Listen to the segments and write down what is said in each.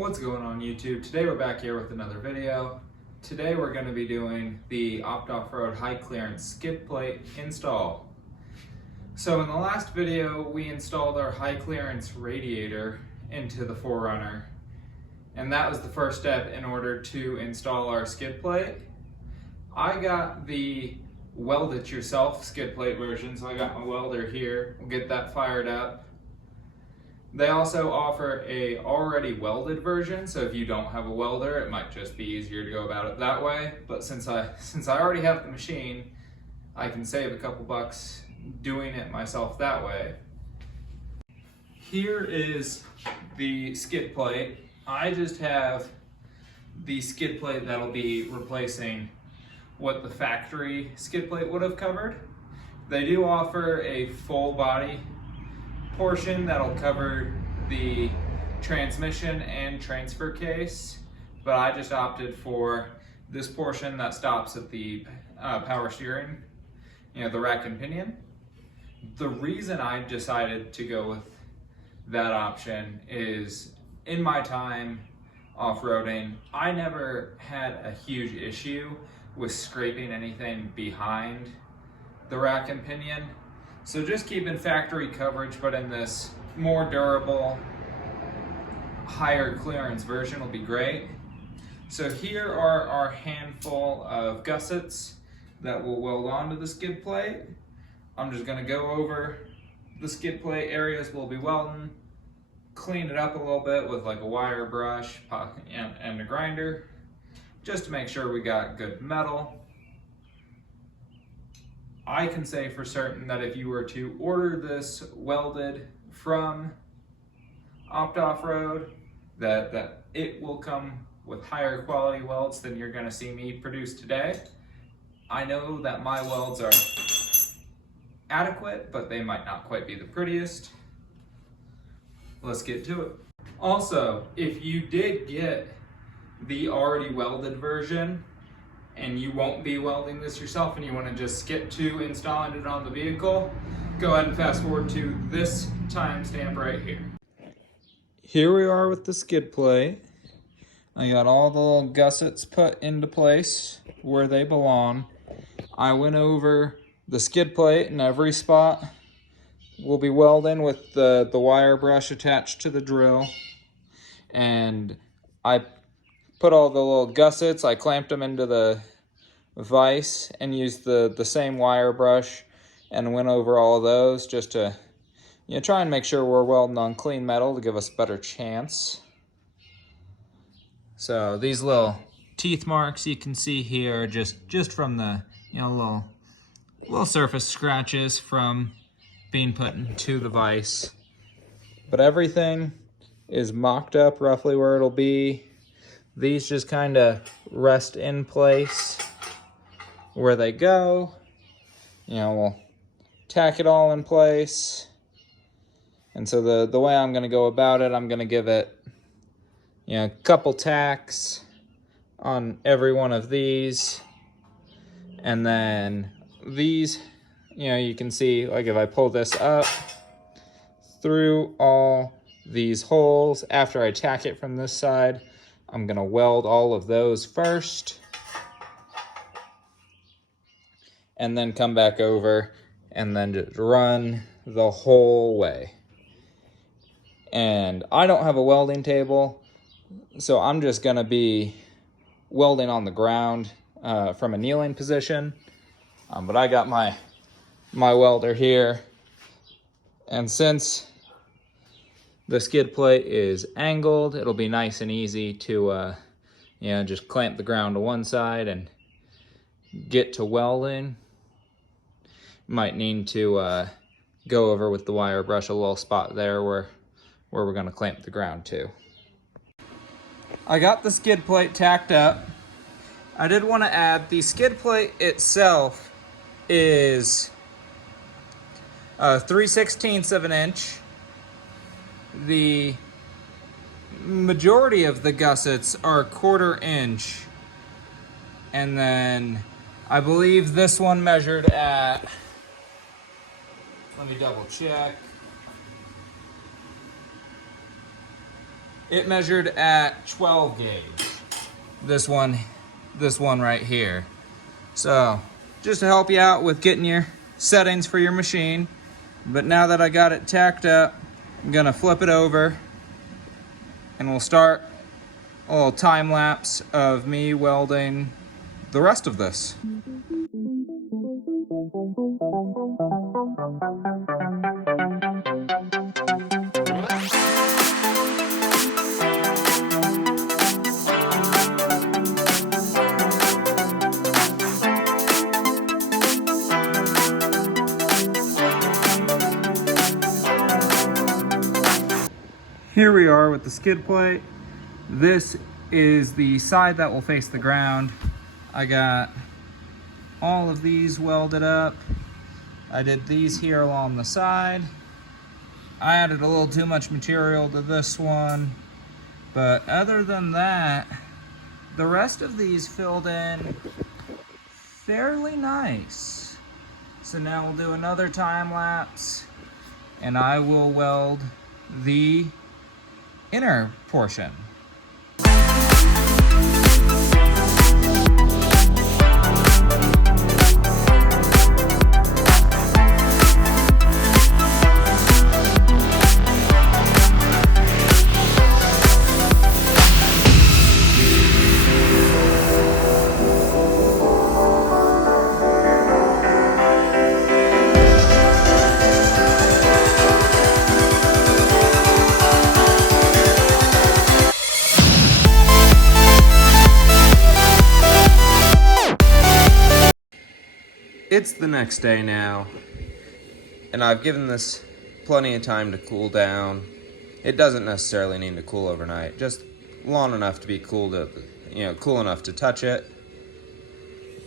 What's going on YouTube? Today we're back here with another video. Today we're going to be doing the Offroad high clearance skid plate install. So in the last video we installed our high clearance radiator into the 4Runner, and that was the first step in order to install our skid plate. I got the weld it yourself skid plate version, so I got my welder here. We'll get that fired up. They also offer a already welded version, so if you don't have a welder, it might just be easier to go about it that way. But since I already have the machine, I can save a couple bucks doing it myself that way. Here is the skid plate. I just have the skid plate that'll be replacing what the factory skid plate would have covered. They do offer a full body portion that'll cover the transmission and transfer case, but I just opted for this portion that stops at the power steering, the rack and pinion. The reason I decided to go with that option is in my time off-roading, I never had a huge issue with scraping anything behind the rack and pinion. So just keeping factory coverage, but in this more durable, higher clearance version will be great. So here are our handful of gussets that will weld onto the skid plate. I'm just gonna go over the skid plate areas we'll be welding, clean it up a little bit with like a wire brush and a grinder, just to make sure we got good metal. I can say for certain that if you were to order this welded from Offroad, that it will come with higher quality welds than you're gonna see me produce today. I know that my welds are adequate, but they might not quite be the prettiest. Let's get to it. Also, if you did get the already welded version, and you won't be welding this yourself and you want to just skip to installing it on the vehicle, go ahead and fast forward to this timestamp right here. Here we are with the skid plate. I got all the little gussets put into place where they belong. I went over the skid plate in every spot. We'll be welding with the wire brush attached to the drill. And I put all the little gussets, I clamped them into the vise and used the same wire brush and went over all of those just to try and make sure we're welding on clean metal to give us a better chance. So these little teeth marks you can see here are just from the little surface scratches from being put into the vise. But everything is mocked up roughly where it'll be. These just kind of rest in place where they go. We'll tack it all in place. And so the way I'm going to go about it, I'm going to give it a couple tacks on every one of these. And then these, you can see, like if I pull this up through all these holes, after I tack it from this side, I'm gonna weld all of those first and then come back over and then just run the whole way. And I don't have a welding table, so I'm just gonna be welding on the ground from a kneeling position. But I got my welder here, and since the skid plate is angled, it'll be nice and easy to just clamp the ground to one side and get to welding. Might need to go over with the wire brush a little spot there where we're going to clamp the ground to. I got the skid plate tacked up. I did want to add the skid plate itself is 3/16 of an inch. The majority of the gussets are 1/4 inch, and then I believe this one measured at, let me double check, It measured at 12 gauge. This one right here. So, just to help you out with getting your settings for your machine. But now that I got it tacked up, I'm gonna flip it over and we'll start a little time lapse of me welding the rest of this. Here we are with the skid plate. This is the side that will face the ground. I got all of these welded up. I did these here along the side. I added a little too much material to this one, but other than that, the rest of these filled in fairly nice. So now we'll do another time lapse and I will weld the inner portion. It's the next day now, and I've given this plenty of time to cool down. It doesn't necessarily need to cool overnight, just long enough to be cool enough to touch it.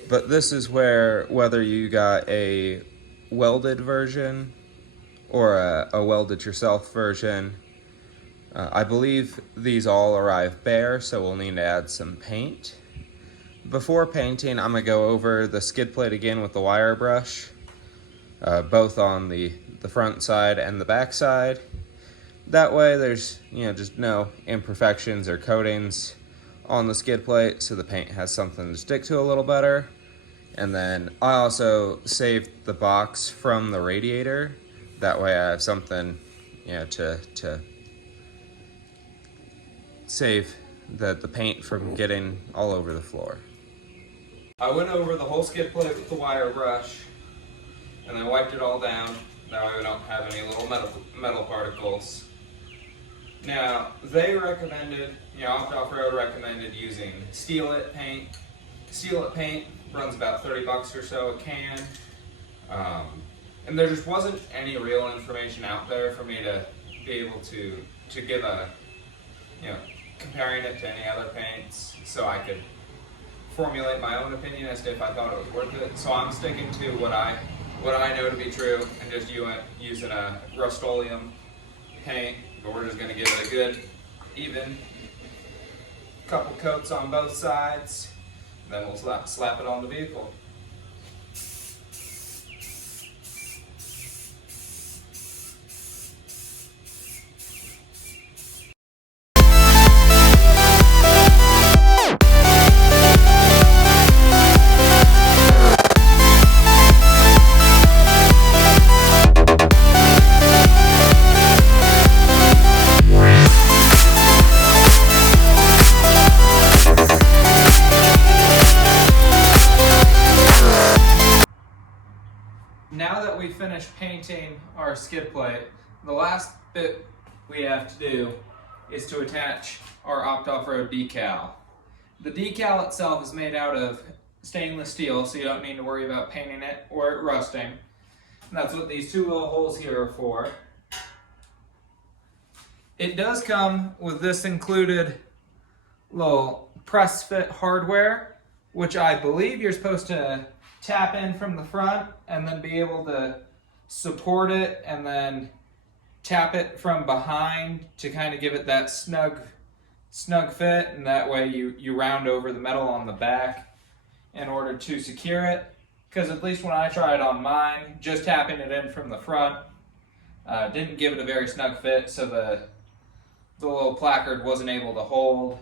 But this is where, whether you got a welded version or a weld-it-yourself version, I believe these all arrive bare, so we'll need to add some paint. Before painting, I'm going to go over the skid plate again with the wire brush, both on the front side and the back side. That way there's just no imperfections or coatings on the skid plate, so the paint has something to stick to a little better. And then I also saved the box from the radiator. That way I have something to save the paint from getting all over the floor. I went over the whole skid plate with the wire brush, and I wiped it all down. That way we don't have any little metal particles. Now, they recommended, Offroad recommended using Steel-It paint. Steel-It paint runs about 30 bucks or so a can. And there just wasn't any real information out there for me to be able to give a, comparing it to any other paints, so I could formulate my own opinion as to if I thought it was worth it. So I'm sticking to what I know to be true and just using a Rust-Oleum paint, but we're just going to give it a good even couple coats on both sides, and then we'll slap it on the vehicle. Now that we finished painting our skid plate, the last bit we have to do is to attach our Offroad decal. The decal itself is made out of stainless steel, so you don't need to worry about painting it or it rusting. And that's what these two little holes here are for. It does come with this included little press fit hardware, which I believe you're supposed to tap in from the front and then be able to support it and then tap it from behind to kind of give it that snug fit, and that way you round over the metal on the back in order to secure it. Because at least when I tried on mine, just tapping it in from the front didn't give it a very snug fit, so the little placard wasn't able to hold.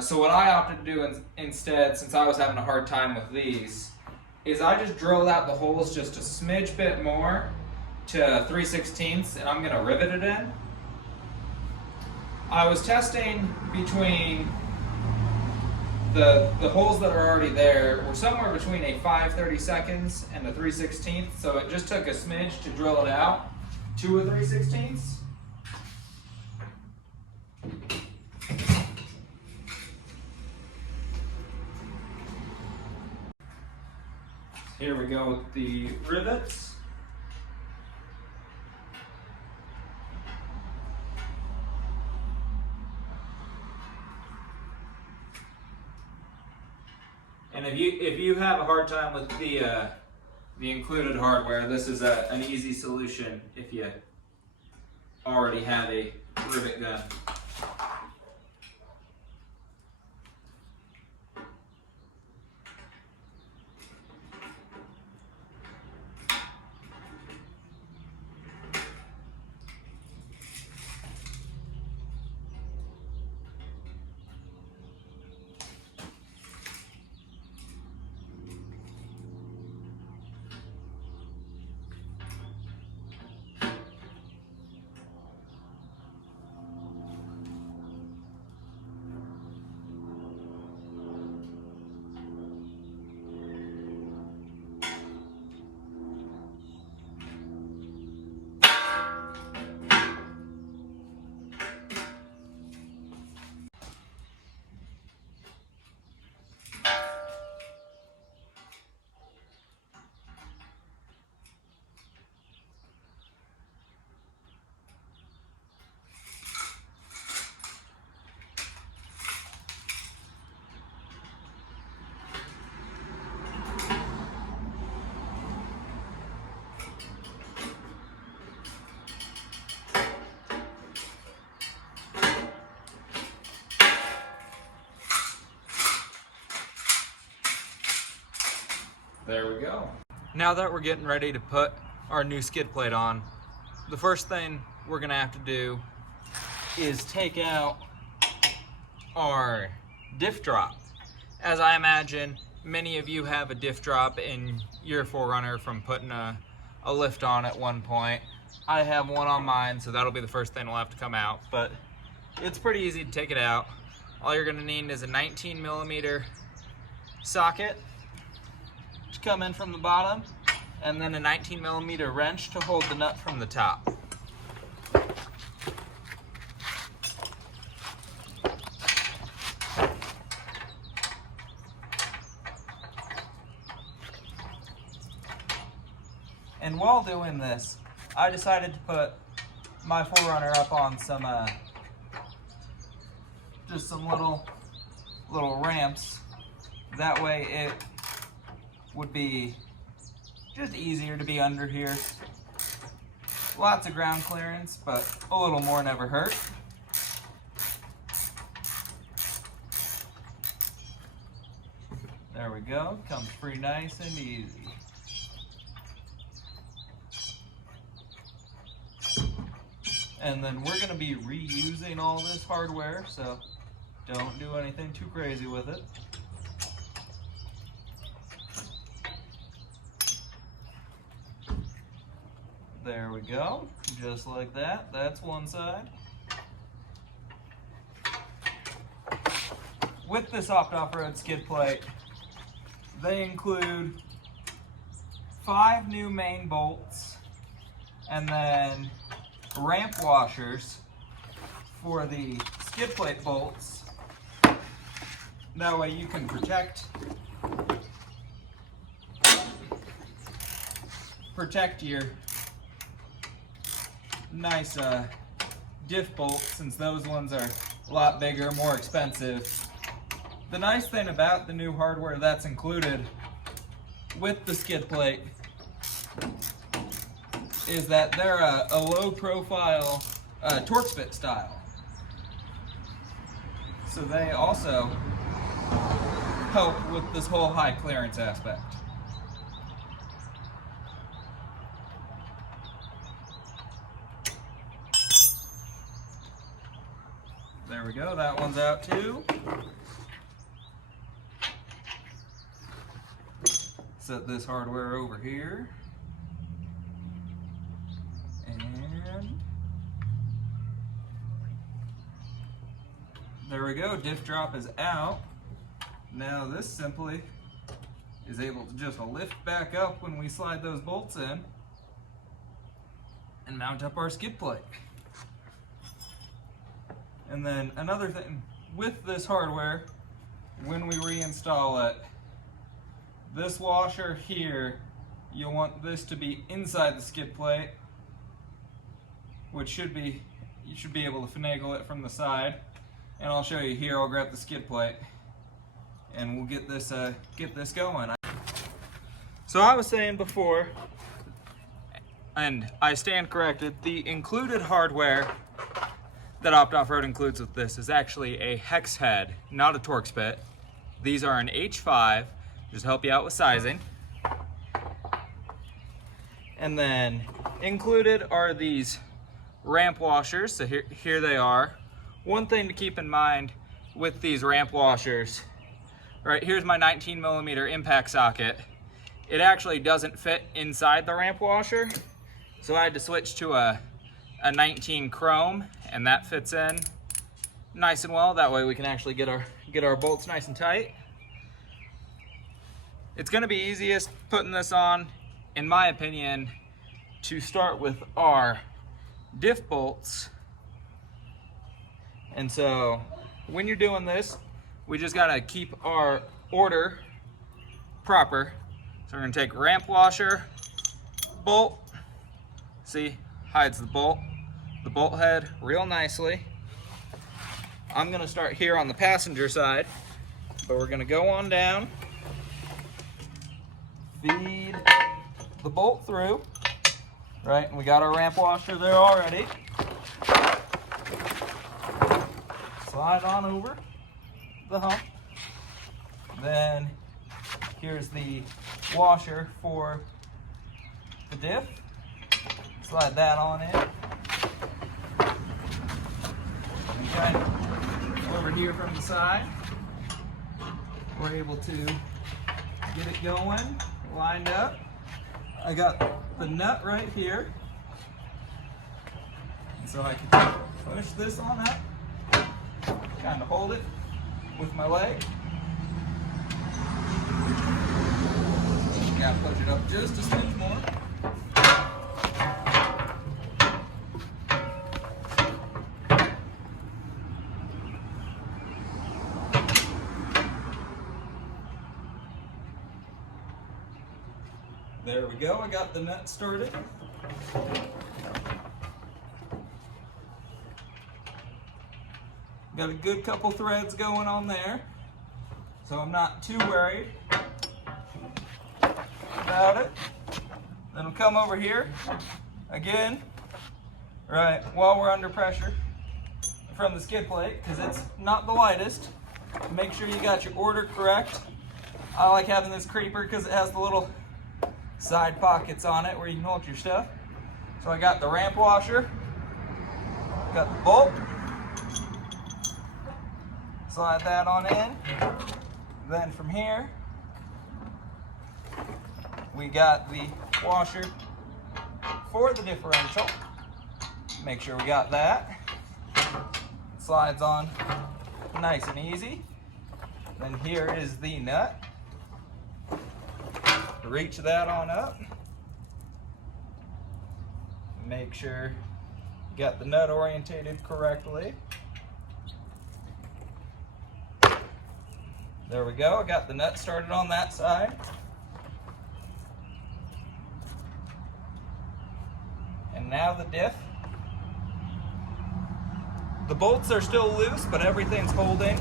So what I opted to do instead, since I was having a hard time with these, is I just drilled out the holes just a smidge bit more to 3/16, and I'm going to rivet it in. I was testing between the holes that are already there were somewhere between a 5/32 and a 3/16, so it just took a smidge to drill it out to a 3/16. Here we go with the rivets. And if you have a hard time with the included hardware, this is an easy solution if you already have a rivet gun. There we go. Now that we're getting ready to put our new skid plate on, the first thing we're gonna have to do is take out our diff drop. As I imagine, many of you have a diff drop in your 4Runner from putting a lift on at one point. I have one on mine, so that'll be the first thing that'll have to come out, but it's pretty easy to take it out. All you're gonna need is a 19mm socket to come in from the bottom, and then a 19mm wrench to hold the nut from the top. And while doing this, I decided to put my 4Runner up on some just some little ramps. That way it would be just easier to be under here. Lots of ground clearance, but a little more never hurt. There we go, comes pretty nice and easy. And then we're gonna be reusing all this hardware, so don't do anything too crazy with it. There we go, just like that. That's one side. With this Offroad skid plate, they include 5 new main bolts and then ramp washers for the skid plate bolts. That way you can protect your nice diff bolts, since those ones are a lot bigger, more expensive. The nice thing about the new hardware that's included with the skid plate is that they're a low profile torque spit style. So they also help with this whole high clearance aspect. we go, that one's out too. Set this hardware over here. And there we go, diff drop is out. Now this simply is able to just lift back up when we slide those bolts in and mount up our skid plate. And then another thing with this hardware, when we reinstall it, this washer here, you'll want this to be inside the skid plate, which should be, you should be able to finagle it from the side. And I'll show you here, I'll grab the skid plate and we'll get this going. So I was saying before, and I stand corrected, the included hardware that Offroad includes with this is actually a hex head, not a Torx bit. These are an H5, just help you out with sizing. And then included are these ramp washers, so here they are. One thing to keep in mind with these ramp washers, right, here's my 19mm impact socket. It actually doesn't fit inside the ramp washer, so I had to switch to a 19 chrome, and that fits in nice and well. That way we can actually get our bolts nice and tight. It's going to be easiest putting this on, in my opinion, to start with our diff bolts. And so when you're doing this, we just got to keep our order proper. So we're going to take ramp washer, bolt, see, hides the bolt head real nicely. I'm going to start here on the passenger side, but we're going to go on down, feed the bolt through, right, and we got our ramp washer there already. Slide on over the hump. Then here's the washer for the diff. Slide that on in. And kind of over here from the side, we're able to get it going, lined up. I got the nut right here, and so I can push this on up, kind of hold it with my leg. Gotta push it up just a smidge more. There we go, I got the nut started. Got a good couple threads going on there, so I'm not too worried about it. Then we'll come over here again, right, while we're under pressure from the skid plate, because it's not the lightest. Make sure you got your order correct. I like having this creeper because it has the little side pockets on it where you can hold your stuff. So I got the ramp washer, got the bolt, slide that on in. Then from here, we got the washer for the differential. Make sure we got that. Slides on nice and easy. Then here is the nut. Reach that on up. Make sure you got the nut orientated correctly. There we go. I got the nut started on that side. And now the diff. The bolts are still loose, but everything's holding.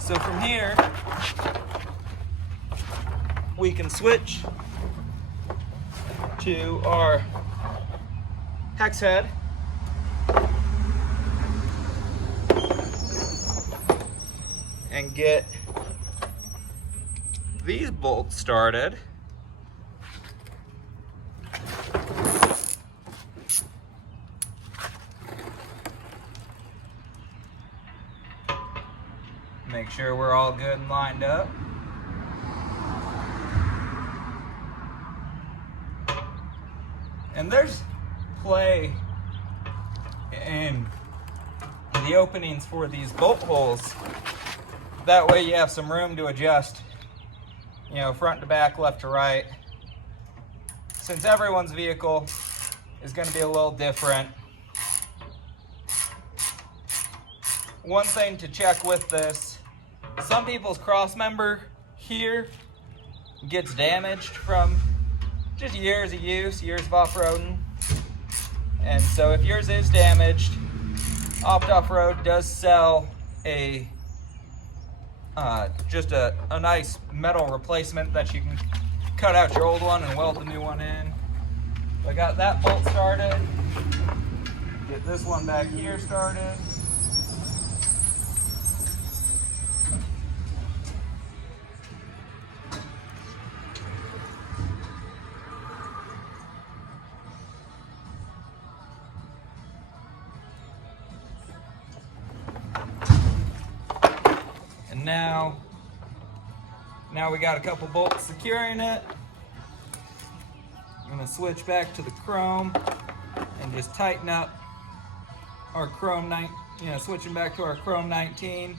So from here, we can switch to our hex head. And get these bolts started. Make sure we're all good and lined up. And there's play in the openings for these bolt holes. That way you have some room to adjust, you know, front to back, left to right. Since everyone's vehicle is going to be a little different. One thing to check with this, some people's cross member here gets damaged from just years of use, years of off-roading. And so if yours is damaged, Offroad does sell a just a nice metal replacement that you can cut out your old one and weld the new one in. So I got that bolt started. Get this one back here started. And now we got a couple bolts securing it. I'm gonna switch back to the chrome and just tighten up our chrome switching back to our chrome 19.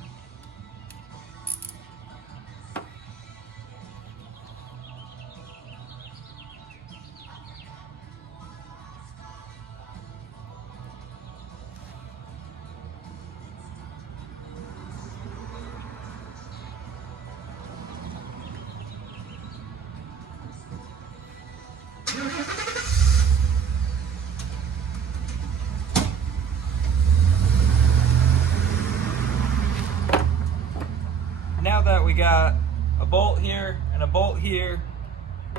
Now that we got a bolt here and a bolt here,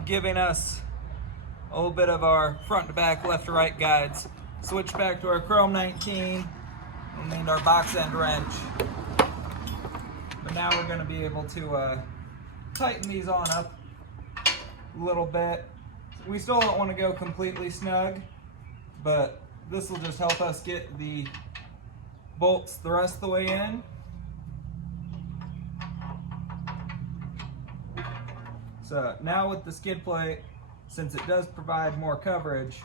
giving us a little bit of our front to back, left to right guides, switch back to our chrome 19 and need our box end wrench. But now we're going to be able to tighten these on up a little bit. We still don't want to go completely snug, but this will just help us get the bolts the rest of the way in. So now with the skid plate, since it does provide more coverage,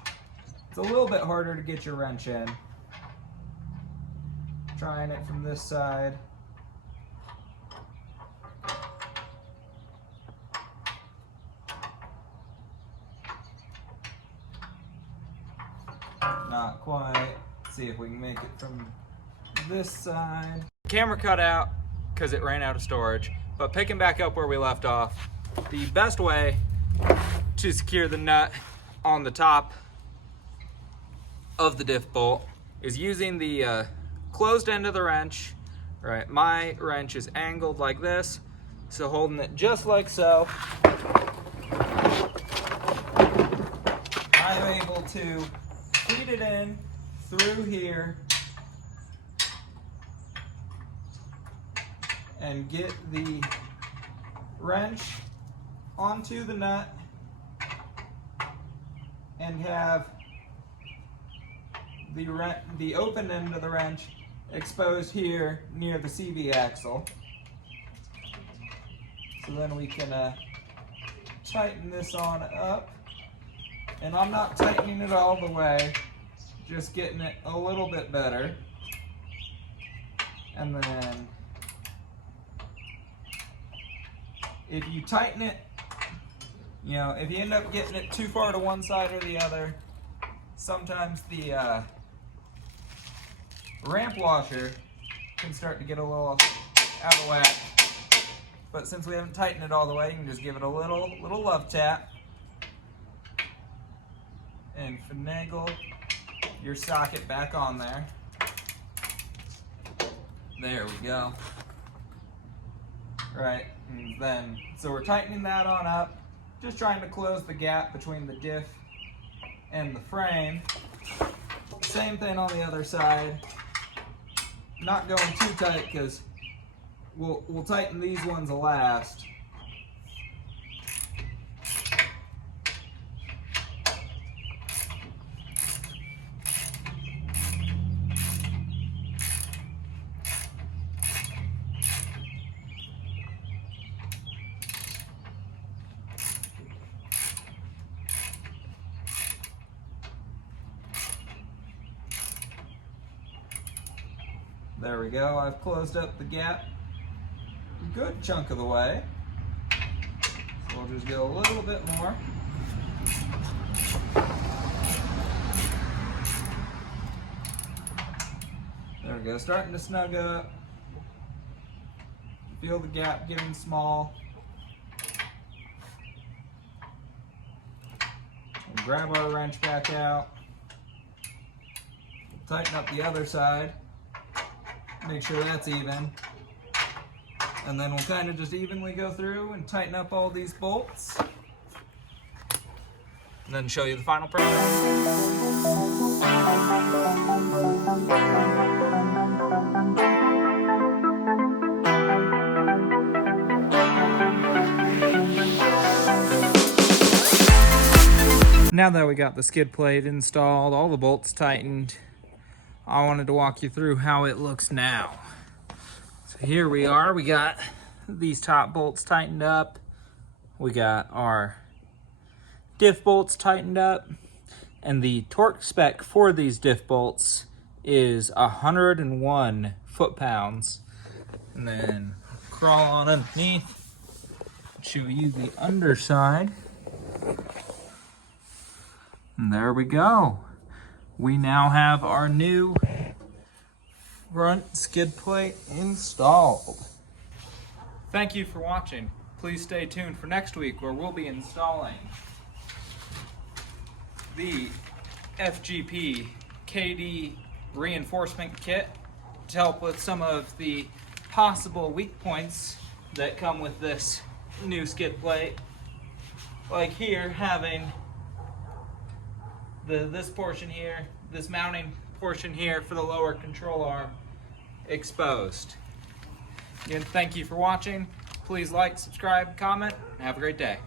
it's a little bit harder to get your wrench in. Trying it from this side. Not quite. Let's see if we can make it from this side. Camera cut out because it ran out of storage, but picking back up where we left off, the best way to secure the nut on the top of the diff bolt is using the closed end of the wrench. Right, my wrench is angled like this, so holding it just like so, I'm able to feed it in through here and get the wrench onto the nut and have the open end of the wrench exposed here near the CV axle. So then we can tighten this on up. And I'm not tightening it all the way, just getting it a little bit better. And then if you tighten it, you know, if you end up getting it too far to one side or the other, sometimes the ramp washer can start to get a little out of whack. But since we haven't tightened it all the way, you can just give it a little love tap and finagle your socket back on there. There we go. Right, and then, so we're tightening that on up, just trying to close the gap between the diff and the frame. Same thing on the other side. Not going too tight because we'll tighten these ones last. There we go. I've closed up the gap a good chunk of the way. So we'll just go a little bit more. There we go, starting to snug up. Feel the gap getting small. We'll grab our wrench back out. Tighten up the other side. Make sure that's even. And then we'll kind of just evenly go through and tighten up all these bolts. And then show you the final product. Now that we got the skid plate installed, all the bolts tightened, I wanted to walk you through how it looks now. So here we are, we got these top bolts tightened up. We got our diff bolts tightened up, and the torque spec for these diff bolts is 101 foot-pounds. And then crawl on underneath, show you the underside. And there we go. We now have our new front skid plate installed. Thank you for watching. Please stay tuned for next week where we'll be installing the FGP KD reinforcement kit to help with some of the possible weak points that come with this new skid plate. Like here, having this portion here, this mounting portion here for the lower control arm exposed. Again, thank you for watching. Please like, subscribe, comment, and have a great day.